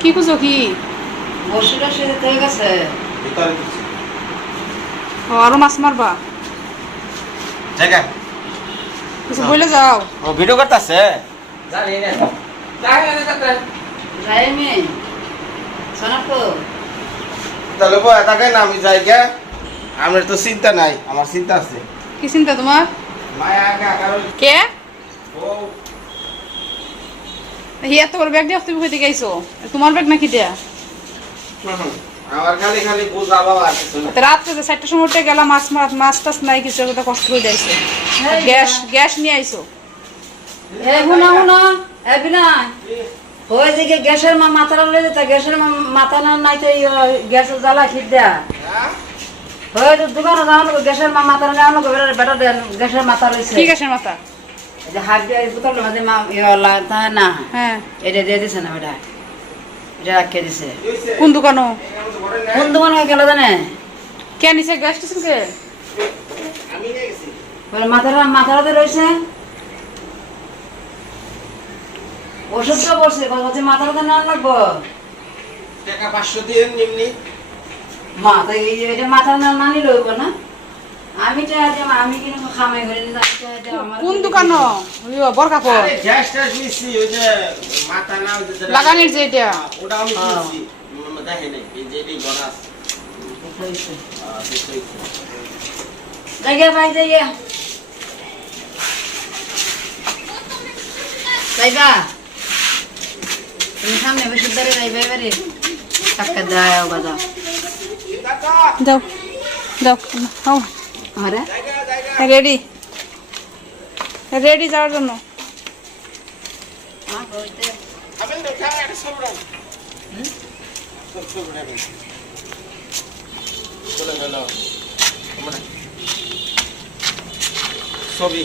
কি খুঁজো কি আরো মাছ মারবা কিছু বলে যাও ভিডিও করতেছে তাহলে তাকে না আমি যাই গে আমার তো চিন্তা নাই আমার চিন্তা আছে কি চিন্তা তোমার কে এত বড় ব্যাগ দিয়ে তুমি কইতে গেছো তোমার ব্যাগ নাকি দেয়া আমার খালি খালি বুঝা বাবা রাত্রে 4টার সময় উঠে গেলাম মাছ টাছ নাই কিছু একটা কষ্ট হয়ে যাইছে গ্যাস নিয়ে আইছো ওই দিকে গ্যাসের মাথাটা লয়ে যেত গ্যাসের মাথা নাই তো গ্যাসের জ্বালা খিট দেয়া ওই তো দোকানে যাওয়ার গ্যাসের মাথা নেওয়ানো বেটা দেন গ্যাসের মাথা রয়েছে কি গ্যাসের মাথা যে হাত দিয়ে বোতলের মাঝে তা না হ্যাঁ এটা দিয়ে দিছে না বেটা এটা রাখিয়ে দিছে কোন দোকানো কোন দোকানে গেল জানে কে নিছে গ্যাস স্টেশন কে মাথাটাতে রয়েছে ওষুধটা বসে বলছে মাথাটাতে না লাগবো টাকা 500 দিয়ে নিমনি মা তো এটা মাথা না মানি লইব না আমি কিন্তু খামাই করে কোন দোকানো বরকাপড় আরে গ্যাস টাস নিছি ওই যে মাথা না লাগানির যে এটা ওটা আমি নিছি দেখেন এই যে এই গরাস জায়গা ভাই জায়গা যাইবা তুমি সামনে বসে ধরে যাইবা এবারে টাকা দেয় বাজা দাও দাও হাও আরে রেডি রেডি যাওয়ার জন্য মা কইতে আবেন তো খায় একটা সরুন সরুন আবেন চলে গেল আমরা ছবি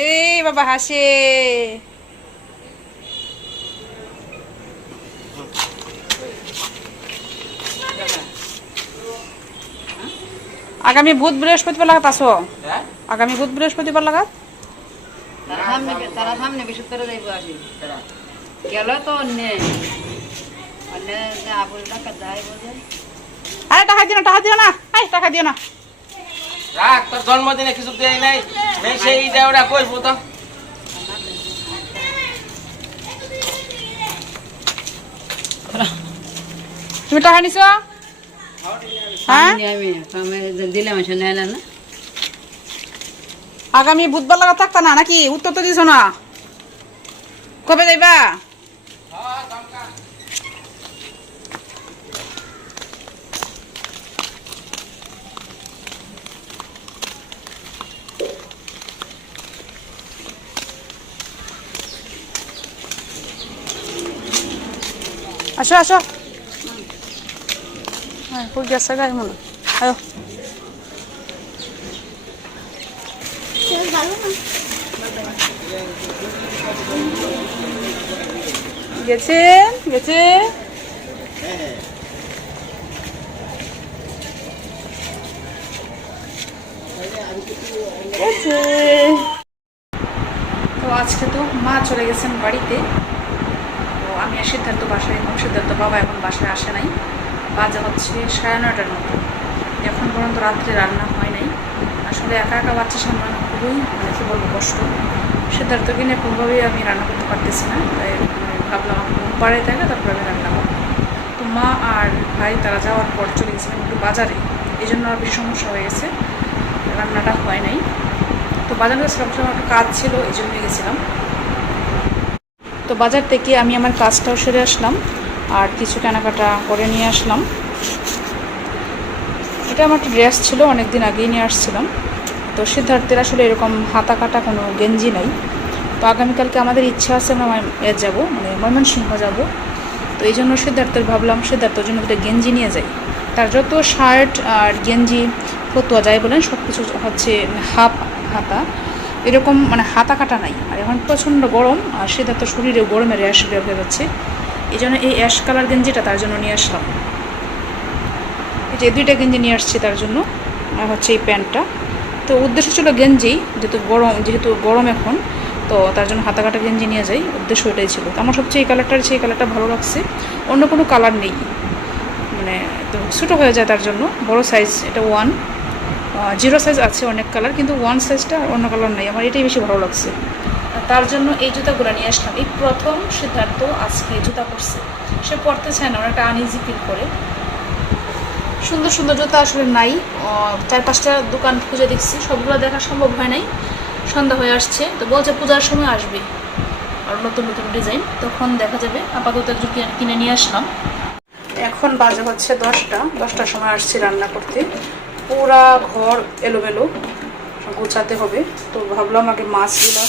এই বাবা হাসে আগামী বুধ বৃহস্পতিবার লাগাত আসো আগামী বুধ বৃহস্পতিবার লাগাত তারা সামনে বিশুদ্ধ করে যাইব আসি গেল তো অন্য আপুর টাকা দেয় বোঝে আরে টাকা দিও না আই টাকা দিও না রাখ তোর জন্মদিনে কিছু দেই নাই নেই সেই দেওড়া কইবো তো তুমি টাকা নিছো হ্যাঁ দিলাম না আগামী বুধবার লাগা থাকতা না নাকি উত্তর তো দিছো না কবে যাইবা আসো আসো হ্যাঁ খুব গেছে গাড়ি মনে আয়ো গেছে গেছে গেছে তো আজকে তো মা চলে গেছেন বাড়িতে তো আমি আর সিদ্ধার্থ বাসায় এখন সিদ্ধার্থ বাবা এখন বাসায় আসে নাই বাজে হচ্ছে 9:30টার মতো এখন পর্যন্ত রাত্রে রান্না হয় নাই আসলে একা একা বাচ্চা সামলানো খুবই কি বলবো কষ্ট সিদ্ধার্থকে নিয়ে কোনোভাবেই আমি রান্না করতে পারতেছি না তাই ভাবলাম আমার ঘুম পাড়ায় থাকে তারপরে আমি রান্না করবো তো মা আর ভাই তারা যাওয়ার পর চলে গেছিলাম একটু বাজারে এই জন্য আর বেশি সমস্যা হয়ে গেছে রান্নাটা হয় নাই তো বাজারে গেছিলাম একটা কাজ ছিল এই জন্যই গেছিলাম তো বাজার থেকে আমি আমার কাজটাও সেরে আসলাম আর কিছু কেনাকাটা করে নিয়ে আসলাম এটা আমার একটা ড্রেস ছিল অনেকদিন আগেই নিয়ে আসছিলাম তো সিদ্ধার্থের আসলে এরকম হাতা কাটা কোনো গেঞ্জি নাই তো আগামীকালকে আমাদের ইচ্ছা আছে আমরা যাবো মানে ময়মনসিংহ যাব তো এই জন্য সিদ্ধার্থের ভাবলাম সিদ্ধার্থের জন্য একটা গেঞ্জি নিয়ে যাই তার যত শার্ট আর গেঞ্জি ফতুয়া যায় বলেন সব কিছু হচ্ছে হাফ হাতা এরকম মানে হাতা কাটা নাই আর এখন প্রচণ্ড গরম আর সিদ্ধার্থ শরীরেও গরমের র্যাশ বের হয়ে যাচ্ছে এই জন্য এই অ্যাশ কালার গেঞ্জিটা তার জন্য নিয়ে আসলাম এই যে 2টা গেঞ্জি নিয়ে আসছি তার জন্য আর হচ্ছে এই প্যান্টটা তো তো উদ্দেশ্য ছিল গেঞ্জি, যেহেতু গরম এখন, তো তার জন্য হাতা কাটা গেঞ্জি নিয়ে যাই, উদ্দেশ্য এটাই ছিল। তো আমার সবচেয়ে এই কালারটা ভালো লাগছে, অন্য কোনো কালার নেই, মানে তো ছোটো হয়ে যায়, তার জন্য বড় সাইজ এটা 0 সাইজ আছে অনেক কালার, কিন্তু 1 সাইজটা অন্য কালার নেই, আমার এটাই বেশি ভালো লাগছে। তার জন্য এই জুতাগুলো নিয়ে আসলাম। এই প্রথম সিদ্ধার্থ আজকে জুতা পরছে, সে পরতে চায় না, অনেকটা আনইজি ফিল করে। সুন্দর সুন্দর জুতা আসলে নাই, 4-5টা দোকান খুঁজে দেখছি, সবগুলো দেখা সম্ভব হয় নাই, সন্ধ্যা হয়ে আসছে। তো বলছে পূজার সময় আসবে আর নতুন নতুন ডিজাইন, তখন দেখা যাবে। আপাতত একটু কিনে নিয়ে আসলাম। এখন বাজে হচ্ছে 10টার সময় আসছি রান্না করতে। পুরা ঘর এলোমেলো, গোছাতে হবে। তো ভাবলাম আগে মাছগুলো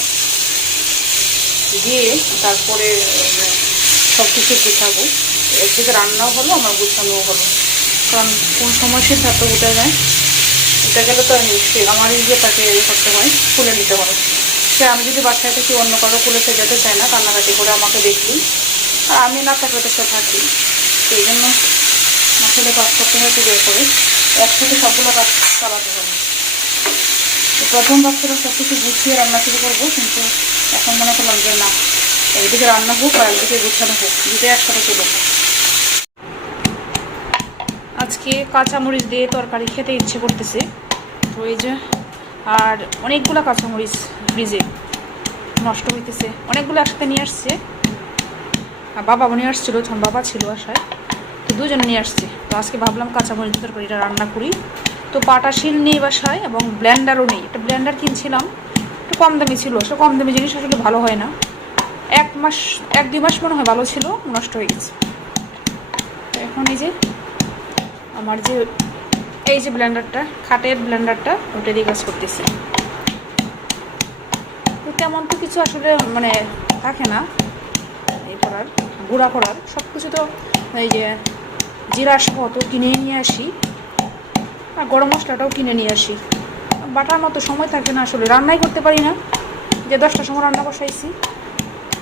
দিয়ে তারপরে সব কিছু গোছাবো। একদিকে রান্নাও হলো, আমার গোছানোও হলো, কারণ কোন সময় সিদ্ধার্থ উঠে যায়, উঠে গেলে তো আমারই যে তাকে করতে হয়, খুলে নিতে হয়। সে আমি যদি বাসায় থেকে অন্য কারো খুলেতে যেতে চাই না, কান্নাকাটি করে আমাকে দেখলি, আর আমি না থাকলে তো সে থাকি, সেই জন্য আসলে কাজ করতে হয় বের করে, একসাথে সবগুলো কাজ চালাতে হবে। তো প্রথম বাচ্চারা সব কিছু গুছিয়ে রান্না শুরু করবো, কিন্তু এখন মনে করলাম যে না, একদিকে রান্না হোক আর একদিকে গুছানো হোক, দুটো একসাথে চলুক। আজকে কাঁচামরিচ দিয়ে তরকারি খেতে ইচ্ছে করতেছে, তো এই যে, আর অনেকগুলো কাঁচামরিচ ফ্রিজে নষ্ট হইতেছে, অনেকগুলো একসাথে নিয়ে আসছে। আর বাবা নিয়ে আসছিলো, যখন বাবা ছিল আসায়, তো দুজনে নিয়ে আসছে। তো আজকে ভাবলাম কাঁচামরিচ তরকারিটা রান্না করি। তো পাটা শিল নেই বাসায়, এবং ব্লেন্ডারও নেই। একটা ব্লেন্ডার কিনছিলাম, একটু কম দামি ছিল, সে কম দামি জিনিস আসলে ভালো হয় না। 1-2 মাস মনে হয় ভালো ছিল, নষ্ট হয়ে গেছে। তো এখন এই যে আমার যে এই যে ব্লেন্ডারটা, খাটের ব্লেন্ডারটা, ওটা দিয়ে কাজ করতেছে। তো তেমন তো কিছু আসলে মানে থাকে না এই করার, গুঁড়া করার, সব কিছু তো এই যে জিরা সহ তো কিনে নিয়ে আসি, আর গরম মশলাটাও কিনে নিয়ে আসি। বাটার মতো সময় থাকে না, আসলে রান্নাই করতে পারি না। যে 10টার সময় রান্না বসাইছি,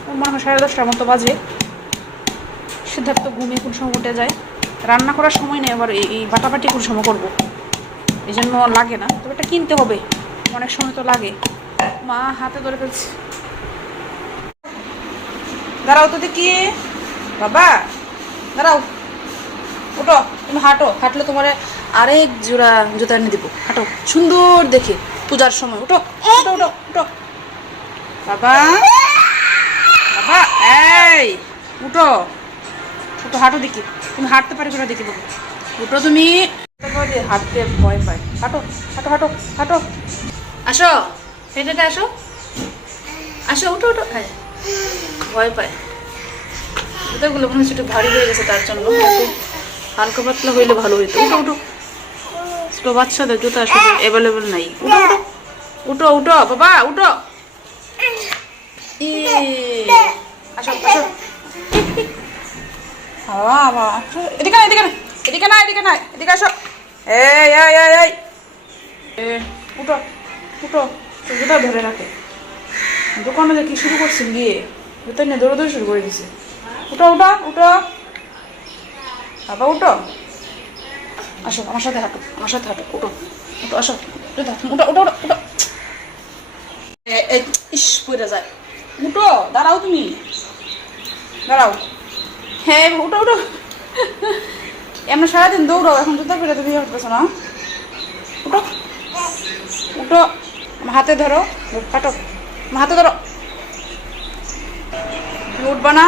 মনে হয় 10:30টার মতো বাজে। সিদ্ধার্থ ঘুমিয়ে কোন সময় উঠে যায়, রান্না করার সময় নেই, আবার এই বাটাবাটি কোন সময় করবো, এই জন্য লাগে না। তবে এটা কিনতে হবে, অনেক সময় তো লাগে। মা হাতে ধরে ফেলছে, দাঁড়াও তো দেখি, বাবা দাঁড়াও, ওটো, তুমি হাঁটো, হাঁটলে তোমার আরেক জোড়া জুতা এনে দিব, হাঁটো সুন্দর দেখে পূজার সময়। ওটো ওটো ওটো ওটো, বাবা বাবা, এই উঠো ওটো, হাঁটো দেখি, তুমি হাঁটতে পারি কিনা দেখি বাবু, উঠো তুমি। হাঁটতে ভয় পায়, হাঁটো হাঁটো হাঁটো হাঁটো, আসো হেঁটে আসো, আসো উঠো উঠো, হ্যাঁ ভয় পায়। জুতাগুলো মনে হচ্ছে একটু ভারী হয়ে গেছে, তার জন্য হালকা পাতলা হইলে ভালো হইতো। উঠো উঠো, ছোটো বাচ্চাদের জুতা আসলে অ্যাভেলেবেল নাই। উঠো উঠো উঠো উঠো বাবা উঠো, আসো আসো, বাবা এদিকে না এদিকে না এদিকে না এদিকে না এদিকে আসো, এই এই এই এই, উঠো উঠো, জুতা ধরে রাখে। দোকানে যে কি শুরু করছেন গিয়ে, জুতা নিয়ে দৌড়াদৌড়ি শুরু করে দিছে। উঠো উঠো উঠো বাবা উঠো, আসো আমার সাথে হাঁটো, আমার সাথে হাঁটো, উঠো উঠো, আসো উঠো উঠো উঠো উঠো, ইস পড়ে যায়, উঠো দাঁড়াও তুমি, দাঁড়াও, হ্যাঁ উঠো উঠো, এমন সারাদিন দৌড়াও, এখন জুতা পরে তুমি উঠতেছো না, উঠো উঠো, আমার হাতে ধরো, হাঁটো আমার হাতে ধরো, উঠবা না।